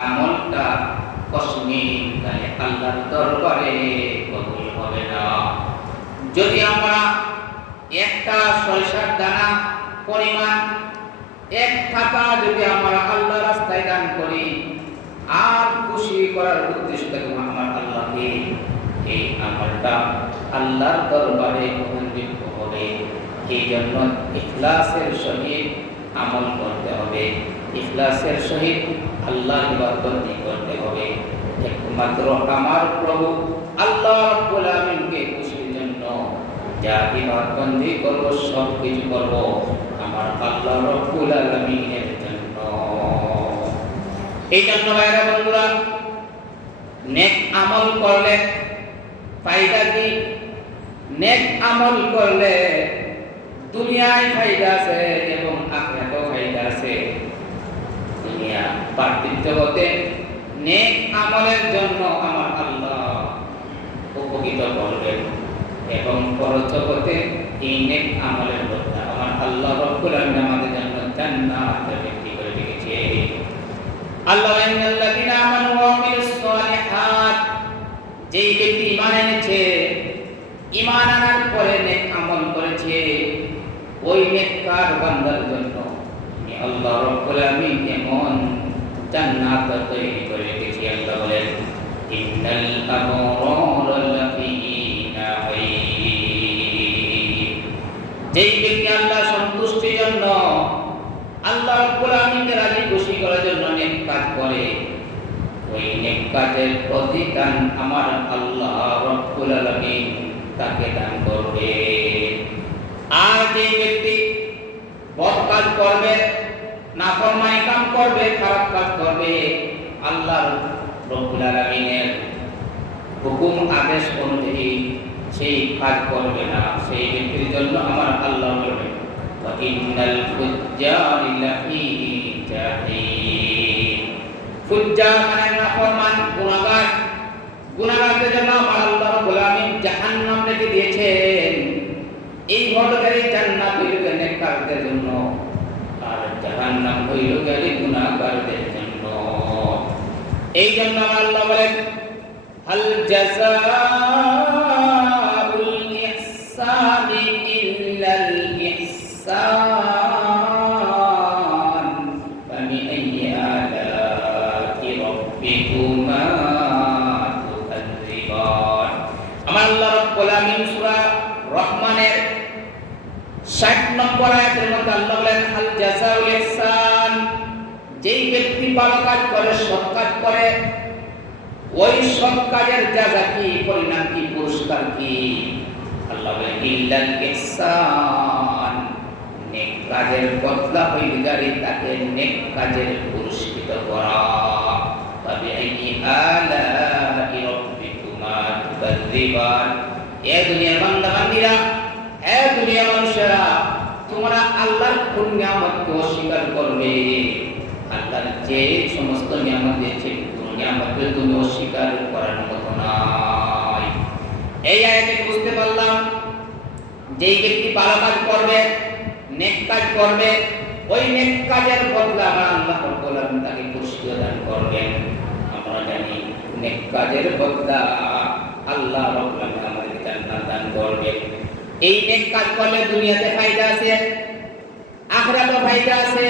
আমলটা কসমিক তাহলে আল্লাহর দরবারে কবুল হবে না। যদি আমরা একটা সরিষার দানা পরিমাণ এক টাকা যদি আমরা আল্লাহ রাস্তায় দান করি আর খুশি করার উদ্দেশ্য থেকে আমার আল্লাহকে, এই আমলটা আল্লাহর দরবারে গ্রহণযোগ্য হবে। এই জন্য ইখলাসের সহিত আমল করতে হবে, ইখলাসের সহিত আল্লাহর ইবাদত করতে হবে। একমাত্র আমার প্রভু আল্লাহ রাব্বুল আলামিনকে খুশির জন্য যা ইবাদত করব সব কিছু করব আমার আল্লাহ রাব্বুল আলামিনের জন্য। এই জন্য ভাইরা বন্ধুরা, নেক আমল করলে ফায়দা কি? নেক আমল করলে দুনিয়ায় ফায়দা আছে এবং আখিরাতেও ফায়দা আছে। দুনিয়া পার্থিব জগতে নেক আমলের জন্য আমার আল্লাহ উপকৃত করবেন এবং পরজগতে এই নেক আমলের বদলা আমার আল্লাহ রাব্বুল আলামিন আমাদের জন্য জান্নাত তৈরি করে রেখেছে। আল্লাহ ইন্নাল্লাযিনা আমানু ওয়া আমিলুস সালিহাত, যেই ব্যক্তি ঈমান এনেছে, ঈমান আনার পরে নেক আমল করেছে, ওই নেককার বান্দার জন্য আল্লাহ রাব্বুল আলামিন এমন জান্নাত তৈরি করে রেখেছে। আল্লাহ বলেন ইন্নাল আবরারা লাফি নাঈম। যেই ব্যক্তি আল্লাহ সন্তুষ্টির জন্য, আল্লাহ রাব্বুল আলামিনকে রাজি খুশি করার জন্য নেক কাজ করে, ওই নেক কাজের প্রতিদান আমার আল্লাহ রাব্বুল আলামিন তাকে দান করবে। আর যে ব্যক্তি বদ কাজ করবে, নাফরমানি কাম করবে, খারাপ কাজ করবে, আল্লাহ রাব্বুল আলামিনের হুকুম আদেশ অনুযায়ী সেই কাজ করবে না, সেই ব্যক্তির জন্য আমার আল্লাহ বলবেন ওয়া ইন্নাল ফুজ্জারি লাফি জাহিম। ফুজ্জার মানে নাফরমান, গুনাহগার, গুনাহগারদের জন্য আমার আল্লাহ রাব্বুল আলামিন জাহান্নাম রেখে দিয়েছেন। এই ভোটকারী জান্নাত হইল নেককারদের জন্য আর জাহান্নাম হইল গুনাহগারদের জন্য। এই জন্য আল্লাহ বলেন হাল জাযাউল ইহসানি ইল্লাল ইহসান ফাবিআইয়ি আলা'i রাব্বিকুমা তুকাজ্জিবান। আমার আল্লাহ রাব্বুল আলামিন সূরা রহমানের 60 নম্বর আয়াতের মধ্যে আল্লাহ বলেন হাল জাযাউল ইহসান, যেই ব্যক্তি ভালো কাজ করে, সৎ কাজ করে, ওই সৎ কাজের জাযা কি, পরিণাম কি, পুরস্কার কি? আল্লাহ বলেন ইল্লাল ইহসান, নেক কাজের বদলা হইলে তাকে নেক কাজের পুরস্কৃত করা। ফাবিআইয়ি আলা'i রাব্বিকুমা তুকাজ্জিবান। এ দুনিয়ার বান্দা বান্দীরা, এ দুনিয়ার মানুষেরা, তোমরা আল্লাহর কোন নিয়ামতকে অস্বীকার করবে? আল্লাহর যে সমস্ত নিয়ামত দিয়েছে, কোন নিয়ামতকে তুমি অস্বীকার করার মতো নাই। এই আয়াতে বুঝতে পারলাম যেই ব্যক্তি ভালো কাজ করবে, নেক কাজ করবে, ওই নেক কাজের বদলা আমার আল্লাহ রাব্বুল আলামিন তাকে পুরস্কার দান করবেন। আমরা জানি নেক কাজের বদলা আল্লাহ রাব্বুল আলামিন আমাদেরকে জান্নাত দান করবেন। এই নেক কাজ করলে দুনিয়াতে ফায়দা আছে, আখিরাতেও ফায়দা আছে।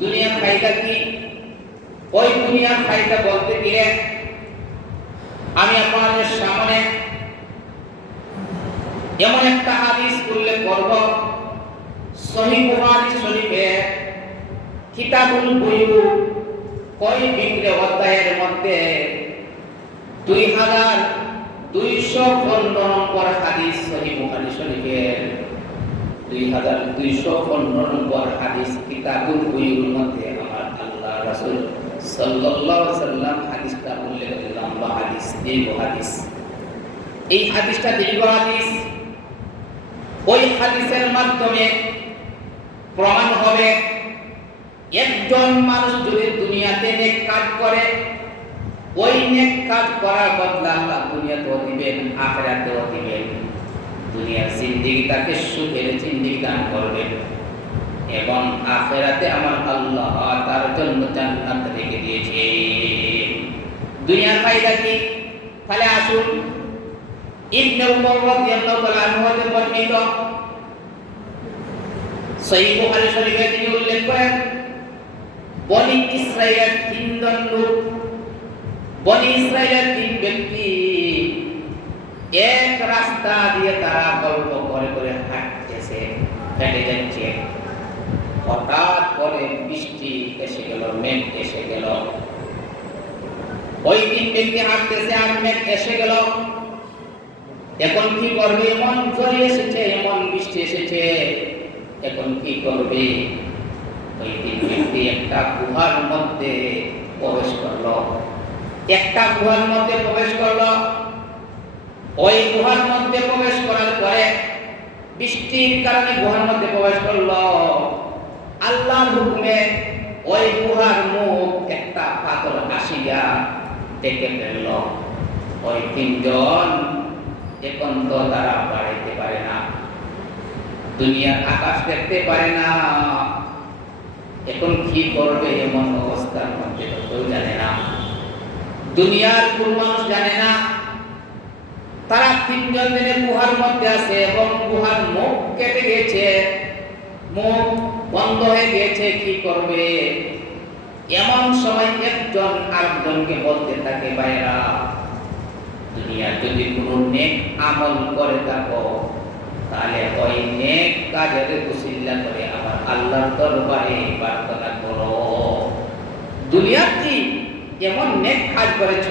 দুনিয়ার ফায়দা কি? ওই দুনিয়ার ফায়দা বলতে গেলে আমি আপনাদের সামনে এমন একটা হাদিস উল্লেখ করব, সহিহ বুখারী শরীফে কিতাবুল বুয়ু ক্রয় বিক্রয় অধ্যায়ের মধ্যে 2215 নম্বর হাদিস, সহিহ বুখারী শরীফের 2215 নম্বর হাদিস, কিতাবুল বুয়ুর মধ্যে আমার আল্লাহ রাসূল সাল্লাল্লাহু আলাইহি ওয়াসাল্লাম হাদিসটা উল্লেখ করেছেন। লম্বা হাদিস, দীর্ঘ হাদিস। এই হাদিসটা দীর্ঘ হাদিস। ওই হাদিসের মাধ্যমে প্রমাণ হবে একজন মানুষ যদি দুনিয়াতে নেক কাজ করে, ওই নেক কাজ করার বদলা আল্লাহ দুনিয়াতেও দিবেন, আখিরাতেও দিবেন। দুনিয়ার জিন্দেগি তাকে সুখের জিন্দেগি দান করবেন এবং আখিরাতে আমার আল্লাহ তার জন্য জান্নাত রেখে দিয়েছে। দুনিয়ার ফায়দা কি? তাহলে আসুন ইবনে উমর রাদিয়াল্লাহু তাআলা আনহু হতে বর্ণিত সহিহ বুখারী শরীফে তিনি উল্লেখ করেন, বনি ইসরাইলের তিনজন লোক, বনি ইসরাইলের তিন ব্যক্তি এক রাস্তা দিয়ে তারা গল্প করে করে হাঁটতেছে, হেঁটে যাচ্ছে। হঠাৎ করে বৃষ্টি এসে গেল, মেঘ এসে গেল। ওই তিন ব্যক্তি হাঁটতেছে আর মেঘ এসে গেল। এখন কি করবে? এমন ঝড় এসেছে, এমন বৃষ্টি এসেছে, এখন কি করবে? ওই তিন ব্যক্তি একটা গুহার মধ্যে প্রবেশ করলো। একটা গুহার মধ্যে প্রবেশ করলো। ওই গুহার মধ্যে প্রবেশ করার পরে বৃষ্টির কারণে গুহার মধ্যে প্রবেশ করলো। আল্লাহর হুকুমে ওই গুহার মুখ একটা পাথর আসিয়া ডেকে ফেলল। ওই তিনজন এখন তো তারা বাড়াইতে পারে না, দুনিয়ার আকাশ দেখতে পারে না, এখন কি করবে? এমন অবস্থার মধ্যে তো কেউ জানে না, দুনিয়ার কোন মানুষ জানে না। তারা তিনজন দিনে গুহার মধ্যে আছে এবং গুহার মুখ কেটে গেছে, মুখ বন্ধ হয়ে গেছে, কি করবে? এমন সময় একজন আরেকজনকে বলতে থাকে, ভাইরা, দুনিয়া যদি কোনো নেক আমল করে থাকো তাহলে ওই নেক কাজের উসিলা করে আমার আল্লাহর দরবারে প্রার্থনা করো। দুনিয়া কি এমন নেক কাজ করেছ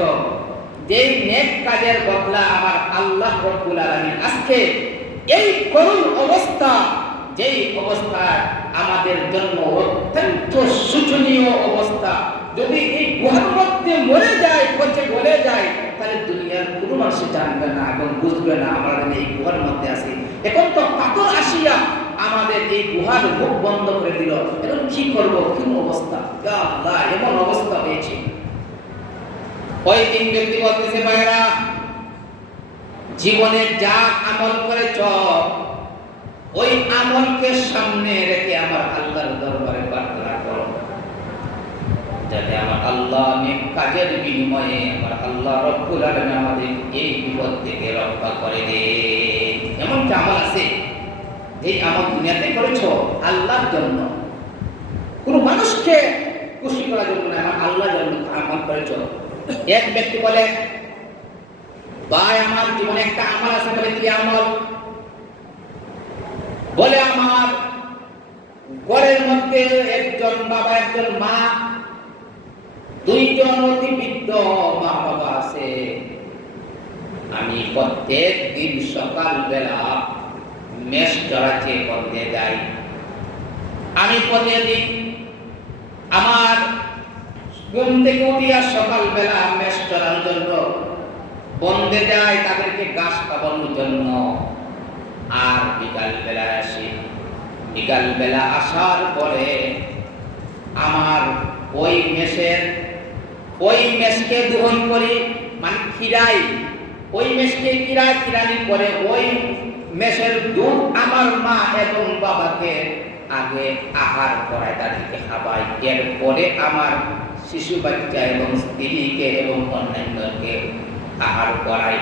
যেই নেক কাজের বদলা আমার আল্লাহ রব্বুল আলামিন আজকে এই করুণ অবস্থা, যেই অবস্থা আমাদের জন্য অত্যন্ত শোচনীয় অবস্থা, যদি এই গুহার মধ্যে মরে যায়, পচে গলে যায়, তাহলে দুনিয়ার কোনো মানুষ জানবে না এবং বুঝবে না আমরা এই গুহার মধ্যে আছি। এখন তো পাথর আসিয়া আমাদের এই গুহার মুখ বন্ধ করে দিল, এখন কি করব? কি অবস্থা! ইয়া আল্লাহ, এমন অবস্থা হয়েছে। ওই তিন ব্যক্তি বলতেছে, ভাইরা, জীবনে যা আমল করেছ ওই আমলকে সামনে রেখে আমার আল্লাহর দরবারে প্রার্থনা করো, যাতে আমার আল্লাহ নেক কাজের বিনিময়ে আমার আল্লাহ রব্বুল আলামিন আমাদের এই বিপদ থেকে রক্ষা করে দেন। এমন কি আমল আছে এই আমল দুনিয়াতে করেছো আল্লাহর জন্য, কোনো মানুষকে খুশি করার জন্য না, আমার আল্লাহর জন্য আমল করেছো? এক ব্যক্তি বলে, ভাই, আমার জীবনে একটা আমল আছে। বলে, কি আমল? বলে, আমার ঘরের মধ্যে একজন বাবা, একজন মা, দুইজন অতি বৃদ্ধ মা বাবা আছে। আমি প্রত্যেক দিন সকাল বেলা মেষ চড়াতে করতে যাই। আমি প্রতিদিন আমার ঘুম থেকে উঠিয়া সকাল বেলা মেষ চড়ানোর জন্য বন্ধে যায়, তাদেরকে ঘাস খাওয়ানোর জন্য। আর বিকাল বেলা আসি, বিকাল বেলা আসার পরে আমার ওই মেষকে দহন করি, মানে খিরাই, ওই মেষকে খিরানির পরে ওই মেষের দুধ আমার মা এবং বাবাকে আগে আহার করায়, তাদেরকে খাওয়াই। এরপরে আমার শিশু বাচ্চা এবং স্ত্রীকে এবং অন্যান্যকে আহার করাই।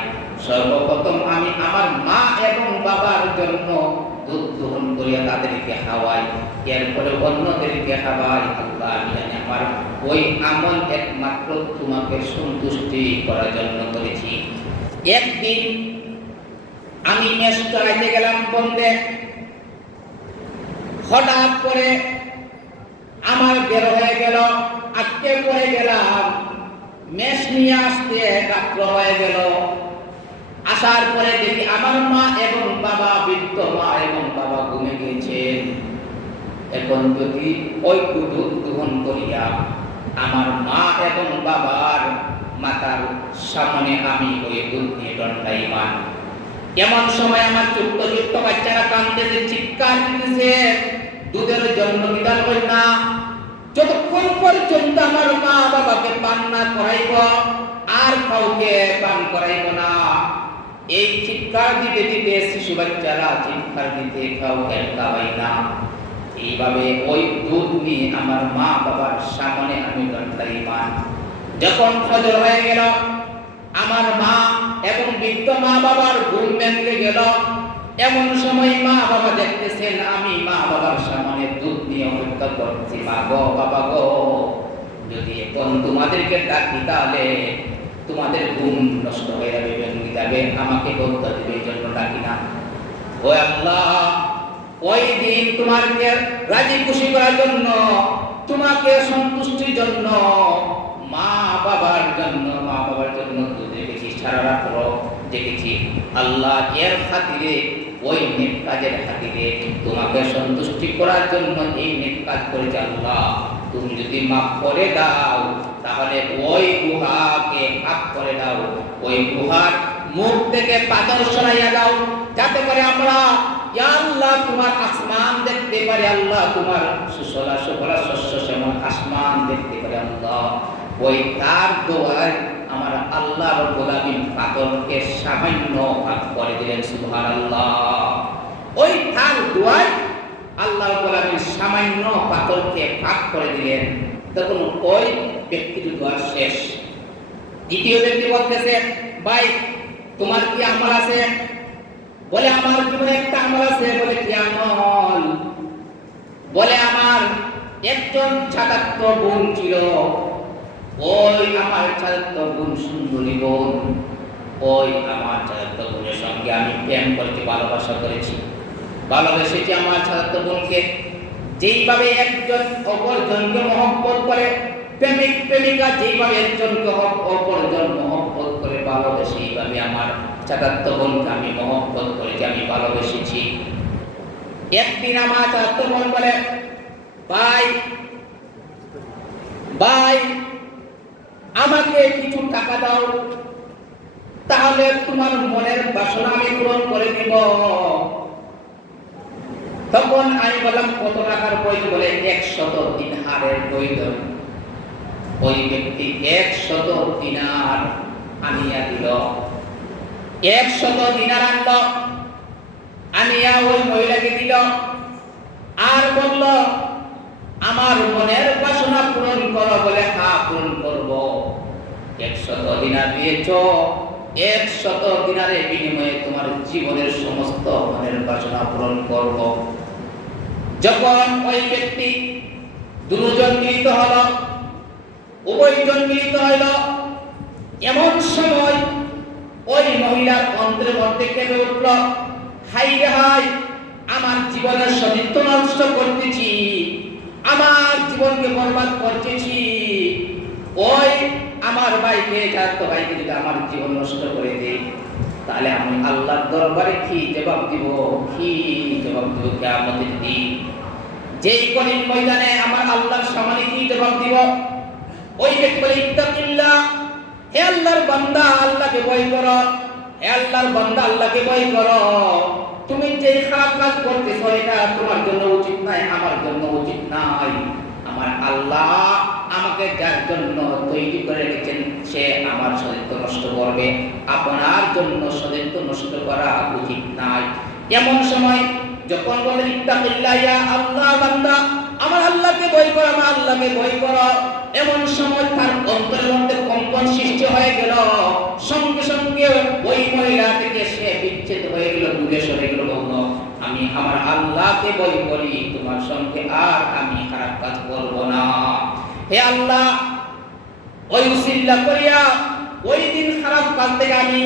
সর্বপ্রথম আমি আমার মা এবং বাবার জন্য দুধ দহন করিয়া তাদেরকে খাওয়াই, এরপরে অন্যদেরকে খাওয়াই। আল্লাহ, আমি জানি আমার ওই আমল একমাত্র তোমাকে সন্তুষ্টি করার জন্য করেছি। একদিন আমি মেষ চড়াইতে গেলাম বন্ধে, হঠাৎ করে আমার বের হয়ে গেল, আটকে পড়ে গেলাম। মেষ নিয়ে আসতে রাত্র হয়ে গেল। আসার পরে দেখি আমার মা এবং বাবা, বৃদ্ধ মা এবং বাবা ঘুমে গিয়েছেন। এখন যদি ওই দুধ দহন করিয়া আমার মা এবং বাবার মাথার সামনে আমি ওই দুধ নিয়ে দণ্ডায়মান, এমন সময় আমার ছোট্ট ছোট্ট বাচ্চারা কাঁদতেছে, চিৎকার দিতেছে দুধের জন্য বিধান হয় না। যতক্ষণ পর্যন্ত আমার মা বাবাকে পান না করাইব আর কাউকে পান করাইব না। এই চিৎকার দিতে দিতে শিশু বাচ্চারা চিৎকার দিতে কাউকে খাওয়াই না। এইভাবে ওই দুধ নিয়ে আমার মা বাবার সামনে আমি ইমান। যখন ফজর হয়ে গেল, আমার মা এবং বৃদ্ধ মা বাবার ঘুম ভেঙে গেল। এমন সময় মা বাবা দেখতেছেন আমি মা বাবার সামনে দুধ নিয়ে অপেক্ষা করছি। মা গো, বাবা গো, যদি এখন তোমাদেরকে ডাকি তাহলে তোমাদের ঘুম নষ্ট হয়ে যাবে, ভেঙে যাবে, আমাকে বলতে দেবে, এই জন্য ডাকি না। ও আল্লাহ, ওই দিন তোমাকে রাজি খুশি করার জন্য, তোমাকে সন্তুষ্টির জন্য, মা বাবার জন্য দুধ রেখেছি, সারা রাত দেখেছি। আল্লাহ এর খাতিরে, ওই নেক কাজের খাতিরে, তোমাকে সন্তুষ্টি করার জন্য এই নেক কাজ করেছি। আল্লাহ তুমি যদি মাফ করে দাও তাহলে ওই গুহাকে মাফ করে দাও, ওই গুহার মুখ থেকে পাথর সরাইয়া দাও, যাতে করে আমরা ইয়া আল্লাহ তোমার আসমান দেখতে পারি। আল্লাহ তোমার সুশলা সুফলা শস্য শ্যামল আসমান দেখতে পারি। আল্লাহ ওই তার দোয়ায় আমার আল্লাহ রব্বুল আলামিন পাথরকে সামান্য ভাগ করে দিলেন। সুবহানাল্লাহ। ওই তার দোয়ায় আল্লাহ রব্বুল আলামিন সামান্য পাথরকে ভাগ করে দিলেন। তখন ওই ব্যক্তির দোয়া শেষ। দ্বিতীয় ব্যক্তি বলতেছে, ভাই তোমার কি আমল আছে? বলে আমার জীবনে একটা আমল আছে। বলে কি আমল? বলে আমার একজন ছাত্র বোন ছিল, ওই আমার ছাত্র বোন সুন্দরী বোন, ওই আমার ছাত্র বোনের সঙ্গে আমি প্রেম করেছি, ভালোবাসা করেছি, ভালোবেসেছি আমার ছাত্র বোনকে। যেইভাবে একজন অপরজনকে মহব্বত করে, প্রেমিক প্রেমিকা যেইভাবে একজনকে অপরজন মহব্বত করে ভালোবেসে, এইভাবে আমার ছাত্র বোনকে আমি মহব্বত করেছি, আমি ভালোবেসেছি। একদিন আমার ছাত্র বোন বলে, ভাই ভাই আমাকে কিছু টাকা দাও, তাহলে তোমার মনের বাসনা আমি পূরণ করে দিব। তখন আমি বললাম, কত টাকার প্রয়োজন? বলে 100 দিনারের প্রয়োজন। ওই ব্যক্তি 100 দিনার আনিয়া দিল। 100 দিনার আনলো, আনিয়া ওই মহিলাকে দিল, আর বলল আমার মনের বাসনা পূরণ করো। বলে হ্যাঁ পূরণ করবো। 100 দিনার দিয়েছ, 100 দিনারের বিনিময়ে তোমার জীবনের সমস্ত মনের বাসনা পূরণ করব। যখন ওই ব্যক্তি দুজন মিলিত হল, উভয়জন মিলিত হইল, এমন সময় ওই মহিলার অন্তরের মধ্যে কেঁপে উঠল, হাই রে হাই, আমার জীবনের সতীত্ব নষ্ট করতেছি, আমার জীবনকে বরবাদ করতেছি। ওই আমার ভাইকে, ছাত্র ভাইকে যদি আমার জীবন নষ্ট করে দেই, তাহলে আমি আল্লাহর দরবারে কি জবাব দিব? কি জবাব দিব কিয়ামতের দিন? যেই কঠিন ময়দানে আমার আল্লাহর সামনে কি জবাব দিব? ওই ব্যক্তি বলে, ইত্তাকিল্লাহ, হে আল্লাহর বান্দা আল্লাহকে ভয় করো, হে আল্লাহর বান্দা আল্লাহকে ভয় করো। তুমি যে খারাপ কাজ করতেছো এটা তোমার জন্য উচিত নাই, আমার জন্য উচিত নাই। আমার আল্লাহ আমাকে যার জন্য তৈরি করে রেখেছেন সে আমার সতীত্ব নষ্ট করবে, আপনার জন্য সতীত্ব নষ্ট করা উচিত নাই। এমন সময় যখন বলেন ইত্তাকিল্লাহ ইয়া আল্লাহ বান্দা, আমার আল্লাহকে ভয় করো, আমার আল্লাহকে ভয় করো, এমন সময় তার অন্তরের মধ্যে কম্পন সৃষ্টি হয়ে গেল। সঙ্গে সঙ্গে ওই মহিলা থেকে সে বিচ্ছেদ হয়ে গেল, দূরে সরে গেল। বলল, আমি আমার আল্লাহকে ভয় করি, তোমার সঙ্গে আর আমি খারাপ কাজ করব না। হে আল্লাহ, ওই উসিলা করিয়া ওই দিন খারাপ কাজ থেকে আমি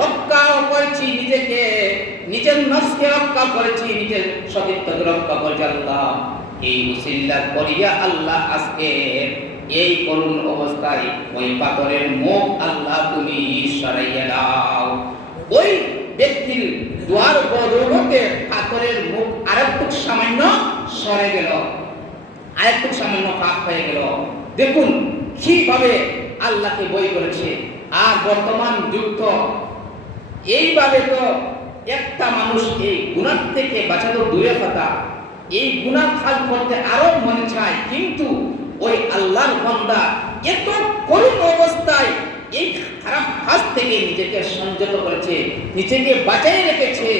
রক্ষা করেছি, নিজেকে, নিজের নফসকে রক্ষা করেছি, নিজের সতীত্বকে রক্ষা করেছি। আল্লাহ এই উসিলা করিয়া আল্লাহ আজকে এই করুণ অবস্থায় ওই পাথরের মুখ আল্লাহ তুমি সরাইয়া দাও। ওই ব্যক্তির দোয়ার বদৌলতে পাথরের মুখ আরেকটু সামান্য সরে গেল, আরেকটু সামান্য পাক হয়ে গেল। দেখুন কিভাবে আল্লাহকে ভয় করেছে। আর বর্তমান যুদ্ধ এইভাবে তো একটা মানুষ এই গুনাহ থেকে বাঁচা তো দূরের কথা, এই গুনাহ কাজ করতে আরো মনে চায়, কিন্তু ওই আল্লাহর বান্দা এত করুণ অবস্থায় এই খারাপ কাজ থেকে নিজেকে সংযত করেছে, নিজেকে বাঁচিয়ে রেখেছে।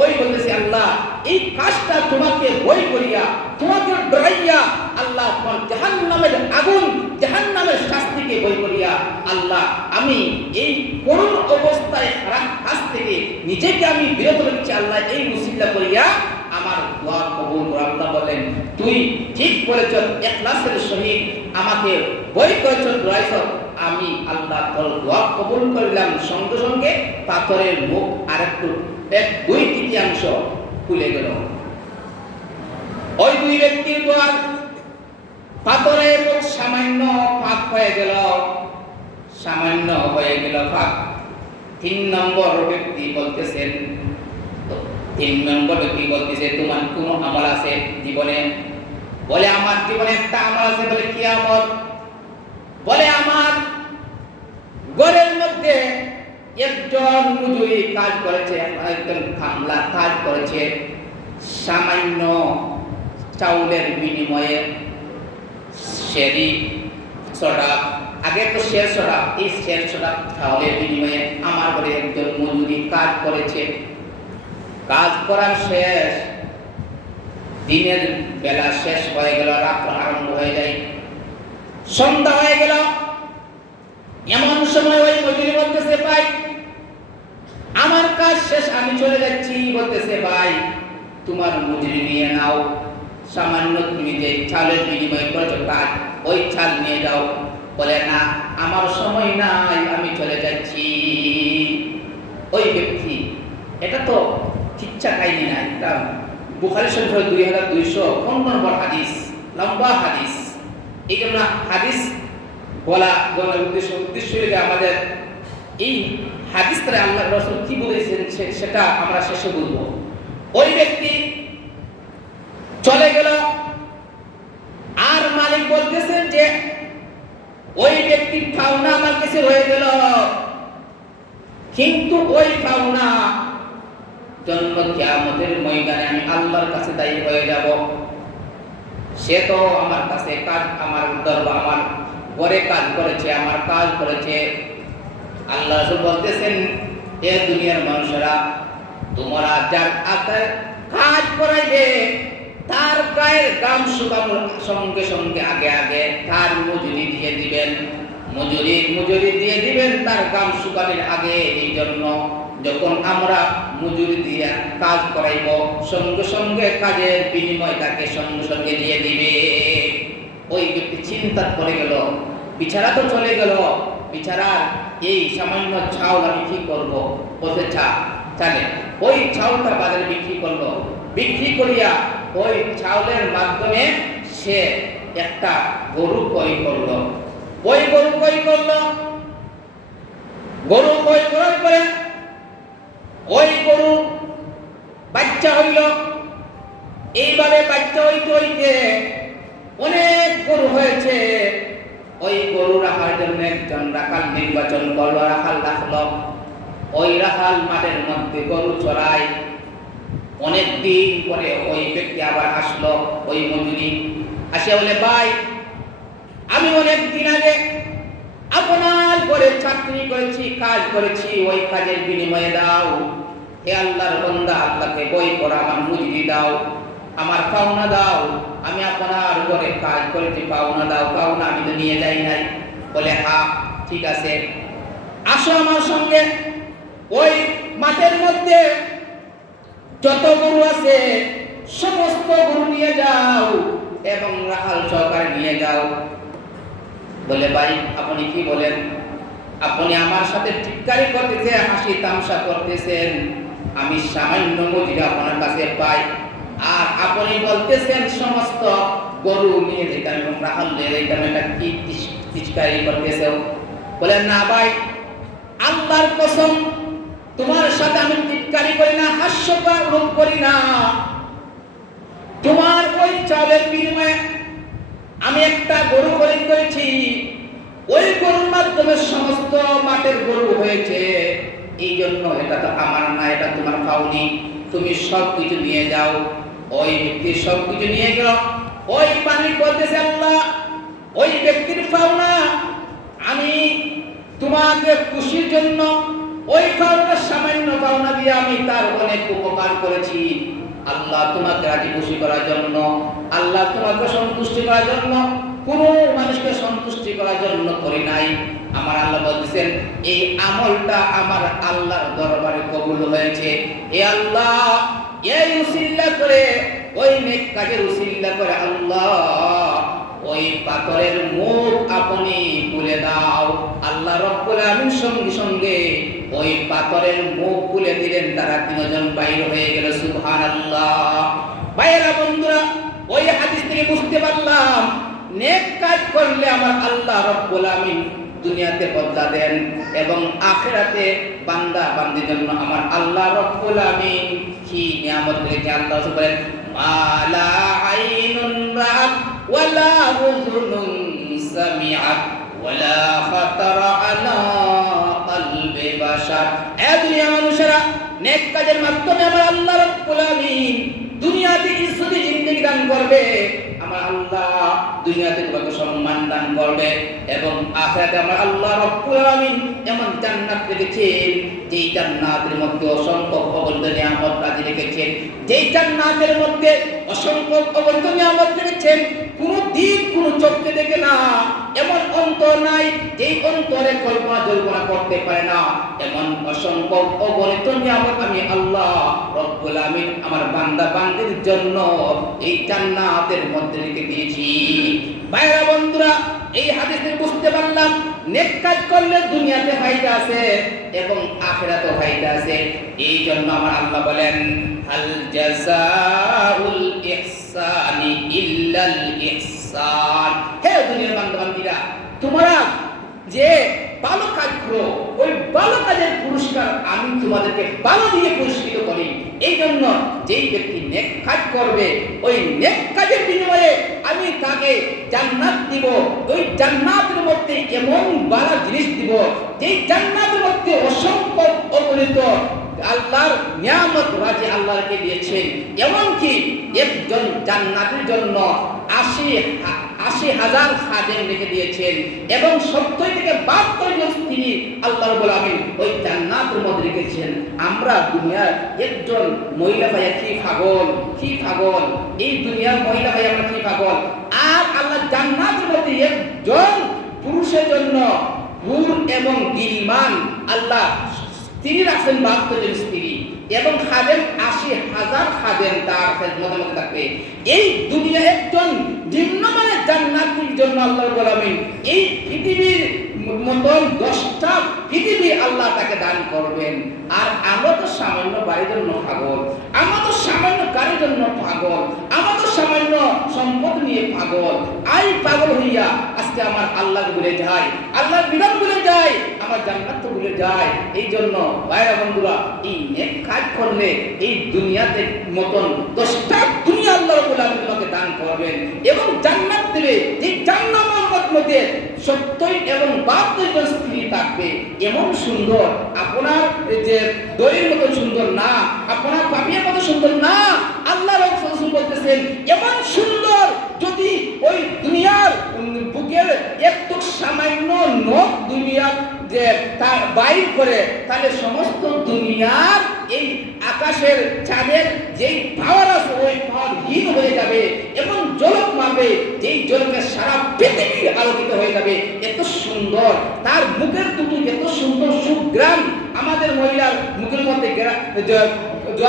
ওই বলতেছে, আল্লাহ এই কাজটা তোমাকে বই করিয়া তোমাকে ডরাইয়া আল্লাহ তোমার জাহান্নামের আগুন জাহান্নামের শাস্তিকে বই করিয়া আল্লাহ আমি এই করুণ অবস্থায় খারাপ কাজ থেকে নিজেকে আমি বিরত রাখছি আল্লাহ এই উসিলা করিয়া আমার দোয়া কবুল কর। আল্লাহ বলেন তুই ঠিক বলেছ, ইখলাসের সহিত আমাকে বই করেছ, ডরাইছ, আমি আল্লাহ তোর দোয়া কবুল করলাম। সঙ্গে সঙ্গে পাথরের মুখ আরেকটু 1/2 খুলে গেল। ওই দুই ব্যক্তির দোয়া পাথরের মুখ সামান্য ফাঁক হয়ে গেল, সামান্য হয়ে গেল ফাঁক। 3 নম্বর ব্যক্তি বলতেছেন, 3 নম্বর ব্যক্তি বলতেছে তোমার কোন আমল আছে জীবনে? বলে আমার জীবনে একটা আমল আছে। বলে কি আমল? বলে আমার ঘরের মধ্যে একজন মজুরি কাজ করেছে, একজন কামলা কাজ করেছে, সামান্য চাউলের বিনিময়ে শেরি সোডা, আগে তো শের সোডা, এই শের সোডা চাউলের বিনিময়ে আমার ঘরে একজন মজুরি কাজ করেছে। কাজ করার শেষ, দিনের বেলা শেষ হয়ে গেল, রাত্র আরম্ভ হয়ে যায়, সন্ধ্যা হয়ে গেল। এমন সময় ওই মজুরি বলতেছে ভাই আমার কাজ শেষ, আমি চলে যাচ্ছি। বলতেছে ভাই তোমার মজুরি নিয়ে নাও, সামান্য তুমি যে চালের বিনিময় করেছো কাজ, ওই চাল নিয়ে যাও। বলে না আমার সময় নাই, আমি চলে যাচ্ছি। ওই ব্যক্তি, এটা তো কিচ্ছা কাহিনী নাই, এটা বুখারী শরীফের 2215 নম্বর হাদিস, লম্বা হাদিস। এই জন্য হাদিস বলা উদ্দেশ্য আমাদের এই হাদিসটা আল্লাহ রাসূল কি বলেছেন সেটা আমরা শেষে বলবো। ওই ব্যক্তি চলে গেল, আর মালিক বলতেছেন যে ওই ব্যক্তির পাওনা আমার কাছে হয়ে গেল, কিন্তু ওই পাওনা জন্য কিয়ামতের ময়দানে আমি আল্লাহর কাছে দায়ী হয়ে যাব। সে তো আমার কাছে কাজ, আমার দরবার, আমার ঘরে কাজ করেছে, আমার কাজ করেছে। আল্লাহ রাসূল বলতেছেন এ দুনিয়ার মানুষেরা, তোমরা যার আতায় কাজ করাইবে তার গায়ের গাম শুকানোর সঙ্গে সঙ্গে আগে আগে তার মজুরি দিয়ে দিবেন, মজুরি দিয়ে দিবেন তার গাম শুকানোর আগে। এই জন্য যখন আমরা মজুরি দিয়ে কাজ করাইব, সঙ্গে সঙ্গে কাজের বিনিময় তাকে সঙ্গে সঙ্গে দিয়ে দিবে। ওই ব্যক্তি চিন্তা করে গেল, বিছানা তো চলে গেল, বিছানার এই সামান্য চাউল আমি কি করবো? বলতে চালে ওই চাউলটা বাজারে বিক্রি করলো, বিক্রি করিয়া ওই চাউলের মাধ্যমে সে একটা গরু ক্রয় করলো। ওই গরু ক্রয় করলো, গরু ক্রয় করার পরে ওই গরু বাচ্চা হইল। এইভাবে বাচ্চা হইতে হইতে অনেক গরু হয়েছে। ওই গরু রাখার জন্য একজন রাখাল নির্বাচন করলো, রাখাল রাখলো। ওই রাখাল মাঠের মধ্যে গরু চড়ায়। অনেক দিন পরে ওই ব্যক্তি আবার আসলো, ওই মজুরি আসিয়া বলে ভাই আমি অনেক দিন আগে আপনার ঘরে চাকরি করেছি, কাজ করেছি, ওই কাজের বিনিময়ে দাও। হে আল্লাহর বান্দা, আল্লাহকে বই করা, আমার মজুরি দাও, আমার পাওনা দাও। আমি আপনার ঘরে কাজ করেছি, পাওনা দাও। পাওনা আমি তো নিয়ে যাই নাই। বলে হ্যাঁ ঠিক আছে, আসো আমার সঙ্গে। ওই মাঠের মধ্যে যত গরু আছে সমস্ত গরু নিয়ে যাও এবং রাখাল সহকারে নিয়ে যাও। বলে ভাই আপনি কি বলেন? আপনি আমার সাথে টিটকারি করতেছেন, হাসি তামাশা করতেছেন। আমি সামান্য মজুরি আপনার কাছে পাই, আর আপনি বলতেছেন সমস্ত গরু নিয়ে যেতাম এবং রাখাল নিয়ে যেতাম, এটা কি টিটকারি করতেছে? বলেন না ভাই আল্লাহর কসম, তোমার সাথে আমি টিটকারি করি না, হাস্যকর করি না। তোমার ওই চালের বিনিময়ে আমি একটা গরু খরিদ করেছি, ওই গরুর মাধ্যমে সমস্ত মাঠের গরু হয়েছে। এই জন্য এটা তো আমার না, এটা তোমার পাওনি, তুমি সব কিছু নিয়ে যাও। ওই ব্যক্তি সব কিছু নিয়ে গেল। ওই পানি বলতেছে আল্লাহ ওই ব্যক্তির পাওনা আমি তোমাকে খুশির জন্য ওই পাওনা, সামান্য পাওনা দিয়ে আমি তার অনেক উপকার করেছি। আল্লাহ তোমাকে রাজি খুশি করার জন্য, আল্লাহ তোমাকে সন্তুষ্টি করার জন্য, কোনো মানুষকে সন্তুষ্টি করার জন্য করি নাই। আমার আল্লাহ বলতেছেন এই আমলটা আমার আল্লাহর দরবারে কবুল হয়েছে। এ আল্লাহ, এই উসিলা করে, ওই নেক কাজের উসিলা করে আল্লাহ ওই পাথরের মুখ আপনি খুলে দাও। আল্লাহ রব্বুল আমিন সঙ্গে সঙ্গে ওই পাথরের মুখ খুলে দিলেন, তারা তিনজন বাইর হয়ে গেল। সুবহানাল্লাহ। ভাইয়েরা বন্ধুরা, ওই হাদিস থেকে বুঝতে পারলাম নেক কাজ করলে আমার আল্লাহ রব্বুল আমিন দুনিয়াতে বদলা দেন এবং আখিরাতে বান্দা বান্দির জন্য আমার আল্লাহ রব্বুল আমিন কি নিয়ামত রেখে আল্লাহ বলেন, মালা আইনুন রাআত ওয়ালা উযুনুন সামিআত ওয়ালা খাতারা আলা কলবি বাশার। এ দুনিয়ার মানুষেরা, নেক কাজের মাধ্যমে আমার আল্লাহ রব্বুল আমিন দুনিয়াতে ইজ্জতি জিন্দেগি দান করবে। আমার আল্লাহ দুনিয়াতে তোমাকে সম্মান দান করবে এবং আখিরাতে আমার আল্লাহ রব্বুল আমিন এমন জান্নাত রেখেছেন, যেই জান্নাতের মধ্যে অসংখ্য অগণিত নিয়ামত রাজি রেখেছেন, যেই জান্নাতের মধ্যে অসংখ্য অগণিত নিয়ামত রেখেছেন। কোনো দিন কোনো চোখে দেখে না এমন অন্তর নাই যেই অন্তরে কল্পনা জল্পনা করতে পারে না, এমন অসংখ্য অগণিত নিয়ামত আমি আল্লাহ রব্বুল আমিন আমার বান্দা বান্দির জন্য এই জান্নাতের মধ্যে রেখে দিয়েছি। ভাইরা বন্ধুরা, এই হাদিসে বুঝতে পারলাম নেক কাজ করলে দুনিয়াতে ফায়দা আছে এবং আখিরাতেও ফায়দা আছে। এই জন্য আমার আল্লাহ বলেন, হাল জাযাউল ইহসানি ইল্লাল ইহসান। হে দুনিয়ার বান্দা বান্দীরা, তোমরা যে ভালো কাজ করো ওই ভালো কাজের পুরস্কার আমি তোমাদেরকে ভালো দিয়ে পুরস্কৃত করি। এই জন্য যেই ব্যক্তি নেক কাজ করবে ওই নেক কাজের বিনিময়ে আমি তাকে জান্নাত দিব। ওই জান্নাতের মধ্যে এমন ভালো জিনিস দিব যেই জান্নাতের মধ্যে অসংখ্য অগণিত আল্লাহর নিয়ামত রাজি আল্লাহকে দিয়েছেন। এমনকি একজন জান্নাতের জন্য ৮০,০০০ খাদেম রেখে দিয়েছেন এবং ৭০ থেকে ৭২ জন স্ত্রী আল্লাহ রাব্বুল আমিন ওই জান্নাতের মধ্যে রেখেছেন। আমরা দুনিয়ার একজন মহিলা ভাইয়া কি পাগল, এই দুনিয়ার মহিলা ভাই আমরা কি পাগল, আর আল্লাহ জান্নাতের মধ্যে একজন পুরুষের জন্য হুর এবং গিলমান আল্লাহ স্ত্রী রাখছেন ৭২ জন স্ত্রী এবং খাদেম ৮০,০০০ খাদেম তার খেদমতের মধ্যে থাকবে। এই দুনিয়া একজন নিম্নমানের জান্নাতের জন্য আল্লাহ রাব্বুল আমিন এই পৃথিবীর মতন ১০টা পৃথিবী আল্লাহ তাকে দান করবেন। আর আমরা তো সামান্য বাড়ির জন্য পাগল, আমরা তো সামান্য গাড়ির জন্য পাগল, আমরা তো সামান্য সম্পদ নিয়ে পাগল। আই পাগল হইয়া আজকে আমার আল্লাহ ভুলে যায়, আল্লাহর বিধান ভুলে যায়, আমার জান্নাত তো ভুলে যায়। এই জন্য ভাইরা বন্ধুরা, এই নেক কাজ করলে এই দুনিয়াতে মতন ১০টা দুনিয়া আল্লাহ রাব্বুল আমিন তোমাকে দান করবেন এবং জান্নাত দেবে। এই জান্নাতের মধ্যে ৭০ এবং ৭২ জন স্ত্রী থাকবে। এমন সুন্দর, আপনার যে দড়ির মতো সুন্দর না, আপনার পাপিয়ার মতো সুন্দর না। আল্লাহ রাসূল বলতেছেন এমন সুন্দর যদি ওই দুনিয়ার বুকের একটু সামান্য নখ দুনিয়ার যে তার বাইর করে, তাহলে সমস্ত দুনিয়ার এই আকাশের চাঁদের যেই পাওয়ার আছে ওই পাওয়ার হীন হয়ে যাবে এবং ঝলক মারবে, যেই ঝলকে সারা পৃথিবী আলোকিত হয়ে যাবে। এত সুন্দর তার মুখের দুটো, এত সুন্দর সুগ্রাম। আমাদের মহিলার মুখের মধ্যে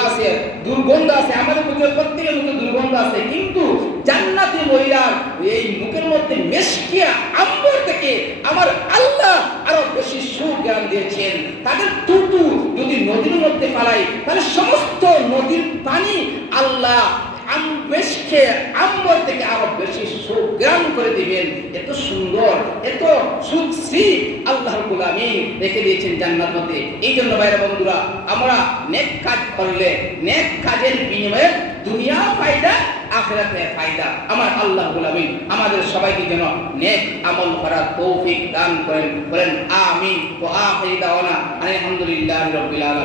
আছে দুর্গন্ধ আছে, আমাদের মুখের প্রত্যেকের মুখে দুর্গন্ধ আছে, কিন্তু জান্নাতি মহিলার এই মুখের মধ্যে মেশকিয়া আম্বর থেকে আমার আল্লাহ আরো বেশি সুগ্রাম দিয়েছেন। তাদের টুটু যদি নদীর মধ্যে পালাই তাহলে সমস্ত নদীর পানি আল্লাহ আম্বর থেকে আরো বেশি সুগ্রাম করে দিবেন। এত সুন্দর, এত সুশ্রী আল্লাহ রাব্বুল আমিন রেখে দিয়েছেন জান্নাত মধ্যে। এই জন্য ভাইরা বন্ধুরা, আমরা নেক কাজ করলে নেক কাজের বিনিময়ে দুনিয়া ফায়দা, আখিরাতে ফায়দা। আমার আল্লাহ রাব্বুল আমিন আমাদের সবাইকে যেন নেক আমল করার তৌফিক দান করেন। বলেন আমিন। ওয়া আখিরু দাওয়ানা আলহামদুলিল্লাহি রাব্বিল আলামিন।